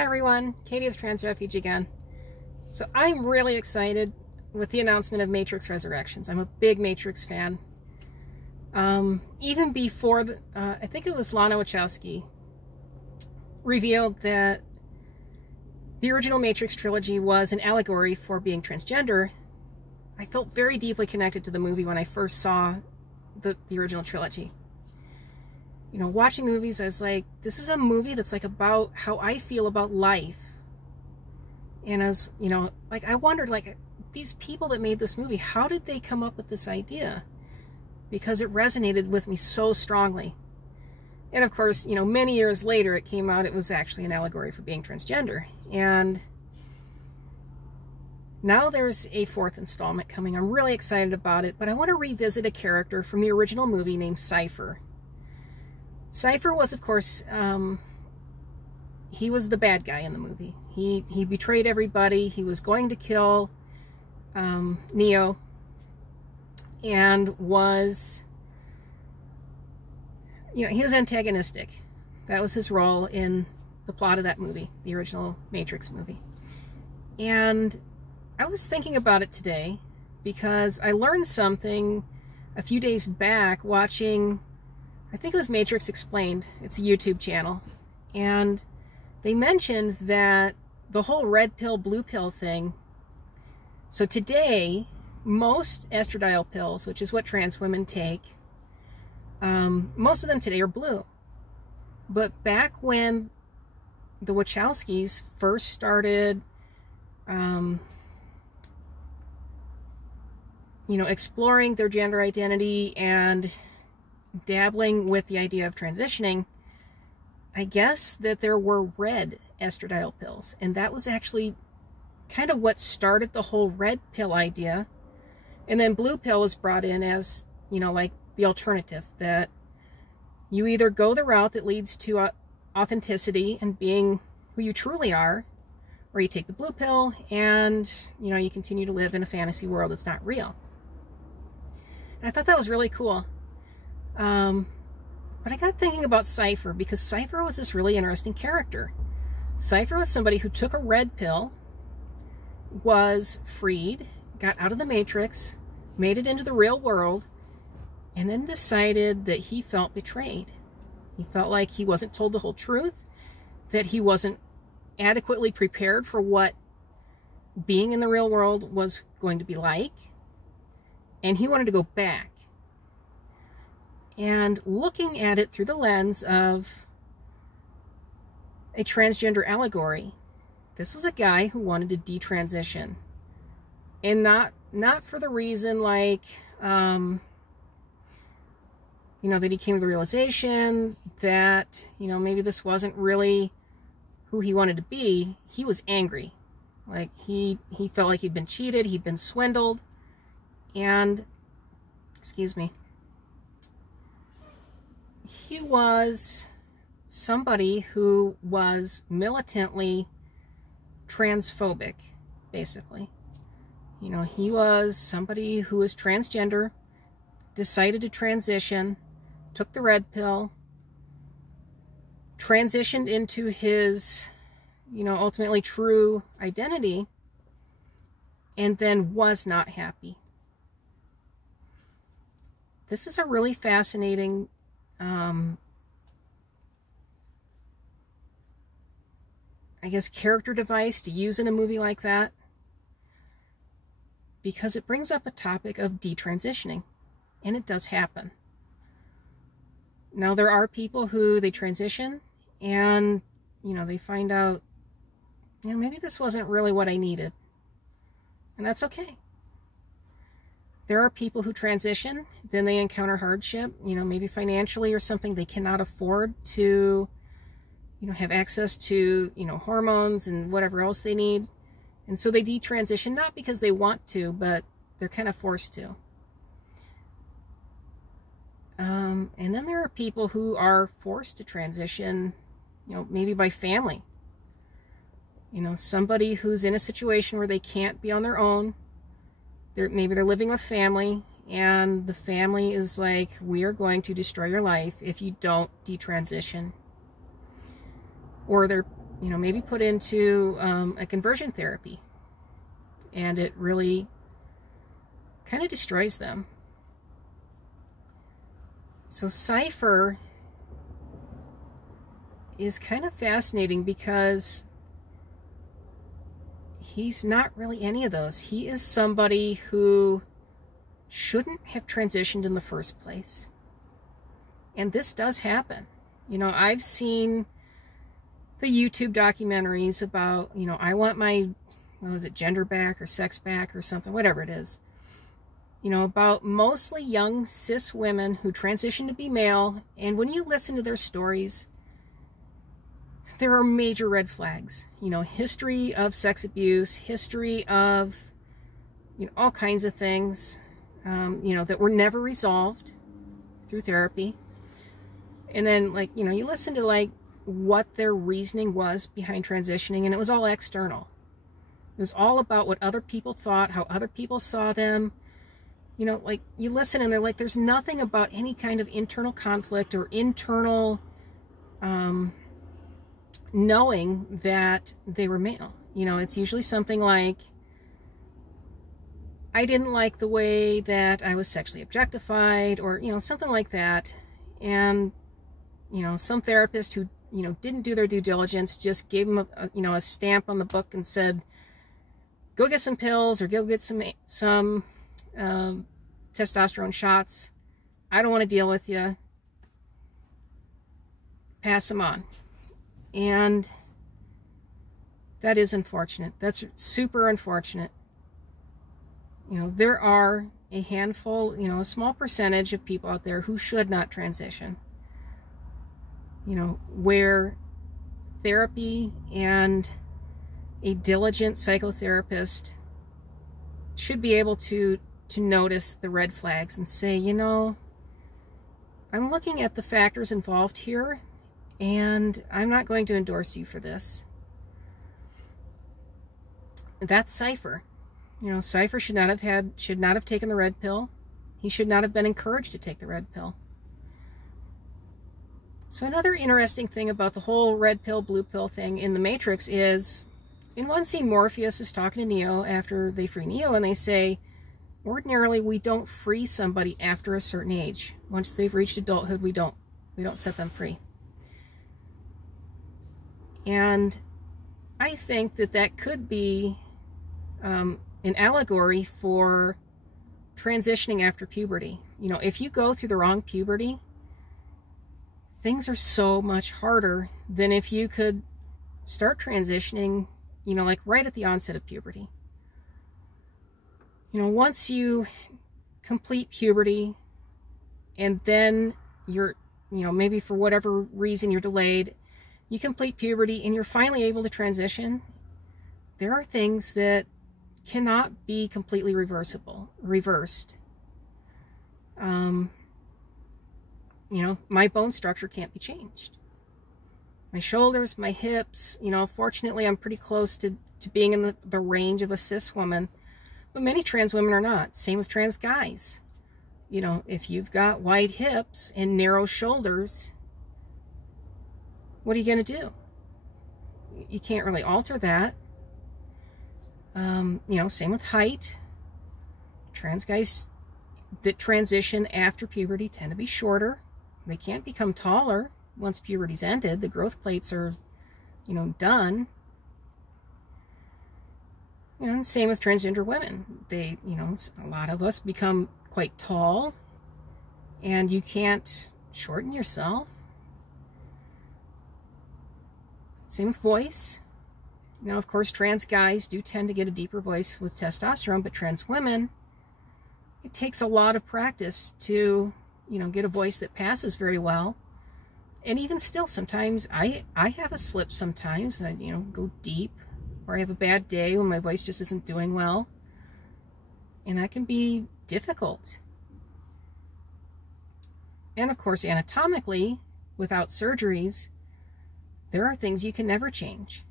Hi everyone, Katie with Trans Refuge again. So I'm really excited with the announcement of Matrix Resurrections. I'm a big Matrix fan. Even before, I think it was Lana Wachowski revealed that the original Matrix trilogy was an allegory for being transgender, I felt very deeply connected to the movie when I first saw the original trilogy. You know, watching the movies, I was like, this is a movie that's like about how I feel about life. And as, you know, like I wondered, like, these people that made this movie, how did they come up with this idea? Because it resonated with me so strongly. And of course, you know, many years later it came out it was actually an allegory for being transgender. And now there's a fourth installment coming. I'm really excited about it, but I want to revisit a character from the original movie named Cypher. Cypher was, of course, he was the bad guy in the movie. He betrayed everybody. He was going to kill Neo, and was, you know, he was antagonistic. That was his role in the plot of that movie, the original Matrix movie. And I was thinking about it today because I learned something a few days back watching, I think it was Matrix Explained. It's a YouTube channel. And they mentioned that the whole red pill, blue pill thing. So today, most estradiol pills, which is what trans women take, most of them today are blue. But back when the Wachowskis first started, you know, exploring their gender identity and dabbling with the idea of transitioning, I guess that there were red estradiol pills, and that was actually kind of what started the whole red pill idea. And then blue pill was brought in as, you know, like the alternative, that you either go the route that leads to authenticity and being who you truly are, or you take the blue pill and, you know, you continue to live in a fantasy world that's not real. And I thought that was really cool. But I got thinking about Cypher, because Cypher was this really interesting character. Cypher was somebody who took a red pill, was freed, got out of the Matrix, made it into the real world, and then decided that he felt betrayed. He felt like he wasn't told the whole truth, that he wasn't adequately prepared for what being in the real world was going to be like, and he wanted to go back. And looking at it through the lens of a transgender allegory, this was a guy who wanted to detransition. And not for the reason like, you know, that he came to the realization that, you know, maybe this wasn't really who he wanted to be. He was angry. Like, he felt like he'd been cheated, he'd been swindled, and, excuse me, he was somebody who was militantly transphobic, basically. You know, he was somebody who was transgender, decided to transition, took the red pill, transitioned into his, you know, ultimately true identity, and then was not happy. This is a really fascinating I guess, character device to use in a movie like that, because it brings up a topic of detransitioning, and it does happen. Now, there are people who they transition and, you know, they find out, you know, maybe this wasn't really what I needed, and that's okay. There are people who transition, then they encounter hardship, you know, maybe financially or something. They cannot afford to, you know, have access to, you know, hormones and whatever else they need. And so they detransition, not because they want to, but they're kind of forced to. And then there are people who are forced to transition, you know, maybe by family. You know, somebody who's in a situation where they can't be on their own. Maybe they're living with family, and the family is like, we are going to destroy your life if you don't detransition. Or they're maybe put into a conversion therapy, and it really kind of destroys them. So Cypher is kind of fascinating because he's not really any of those. He is somebody who shouldn't have transitioned in the first place. And this does happen. I've seen the YouTube documentaries about, I want my, what was it, gender back or sex back or something, whatever it is. About mostly young cis women who transition to be male. And when you listen to their stories, there are major red flags. History of sex abuse, history of, all kinds of things, that were never resolved through therapy. And then, you listen to, what their reasoning was behind transitioning, and it was all external. It was all about what other people thought, how other people saw them. You listen and they're like, there's nothing about any kind of internal conflict or internal knowing that they were male. It's usually something like, I didn't like the way that I was sexually objectified, or, something like that. And, some therapist who, didn't do their due diligence just gave them a stamp on the book and said, go get some pills or go get some testosterone shots. I don't want to deal with you. Pass them on. And that is unfortunate. That's super unfortunate. There are a handful, a small percentage of people out there who should not transition. Where therapy and a diligent psychotherapist should be able to notice the red flags and say, I'm looking at the factors involved here, and I'm not going to endorse you for this. That's Cypher. Cypher should not have taken the red pill. He should not have been encouraged to take the red pill. So another interesting thing about the whole red pill, blue pill thing in The Matrix is, in one scene, Morpheus is talking to Neo after they free Neo, and they say, ordinarily we don't free somebody after a certain age. Once they've reached adulthood, we don't set them free. And I think that could be an allegory for transitioning after puberty. If you go through the wrong puberty, things are so much harder than if you could start transitioning, right at the onset of puberty. Once you complete puberty and then you're, maybe for whatever reason you're delayed, you complete puberty and you're finally able to transition, there are things that cannot be completely reversed. My bone structure can't be changed. My shoulders, my hips, fortunately I'm pretty close to being in the range of a cis woman, but many trans women are not. Same with trans guys. If you've got wide hips and narrow shoulders, what are you going to do? You can't really alter that. Same with height. Trans guys that transition after puberty tend to be shorter. They can't become taller once puberty's ended. The growth plates are, done. And same with transgender women. They, a lot of us become quite tall, and you can't shorten yourself. Same with voice. Now, of course, trans guys do tend to get a deeper voice with testosterone, but trans women, it takes a lot of practice to, get a voice that passes very well. And even still, sometimes I have a slip sometimes. I, go deep, or I have a bad day when my voice just isn't doing well. And that can be difficult. And of course, anatomically, without surgeries, there are things you can never change.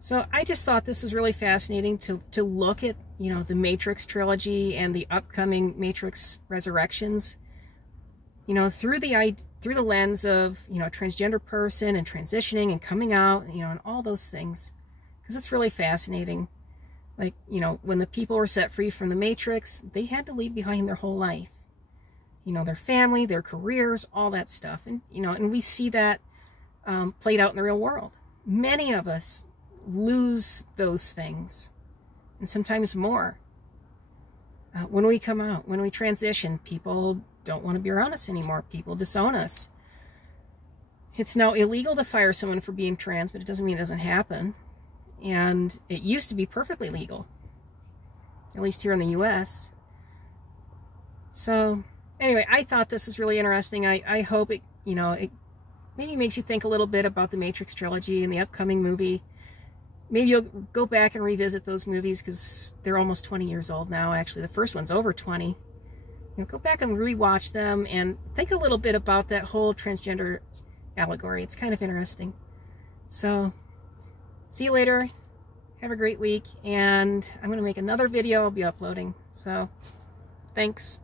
So I just thought this was really fascinating to look at, the Matrix trilogy and the upcoming Matrix Resurrections, you know, through the lens of, you know, a transgender person and transitioning and coming out, you know, and all those things, because it's really fascinating. Like, you know, when the people were set free from the Matrix, they had to leave behind their whole life. You know, their family, their careers, all that stuff. And, you know, and we see that played out in the real world. Many of us lose those things, and sometimes more. When we come out, when we transition, people don't want to be around us anymore. People disown us. It's now illegal to fire someone for being trans, but it doesn't mean it doesn't happen. And it used to be perfectly legal, at least here in the US. So anyway, I thought this was really interesting. I hope it, you know, it maybe makes you think a little bit about the Matrix trilogy and the upcoming movie. Maybe you'll go back and revisit those movies, because they're almost 20 years old now. Actually, the first one's over 20. You know, go back and rewatch them and think a little bit about that whole transgender allegory. It's kind of interesting. So, see you later. Have a great week. And I'm going to make another video I'll be uploading. So, thanks.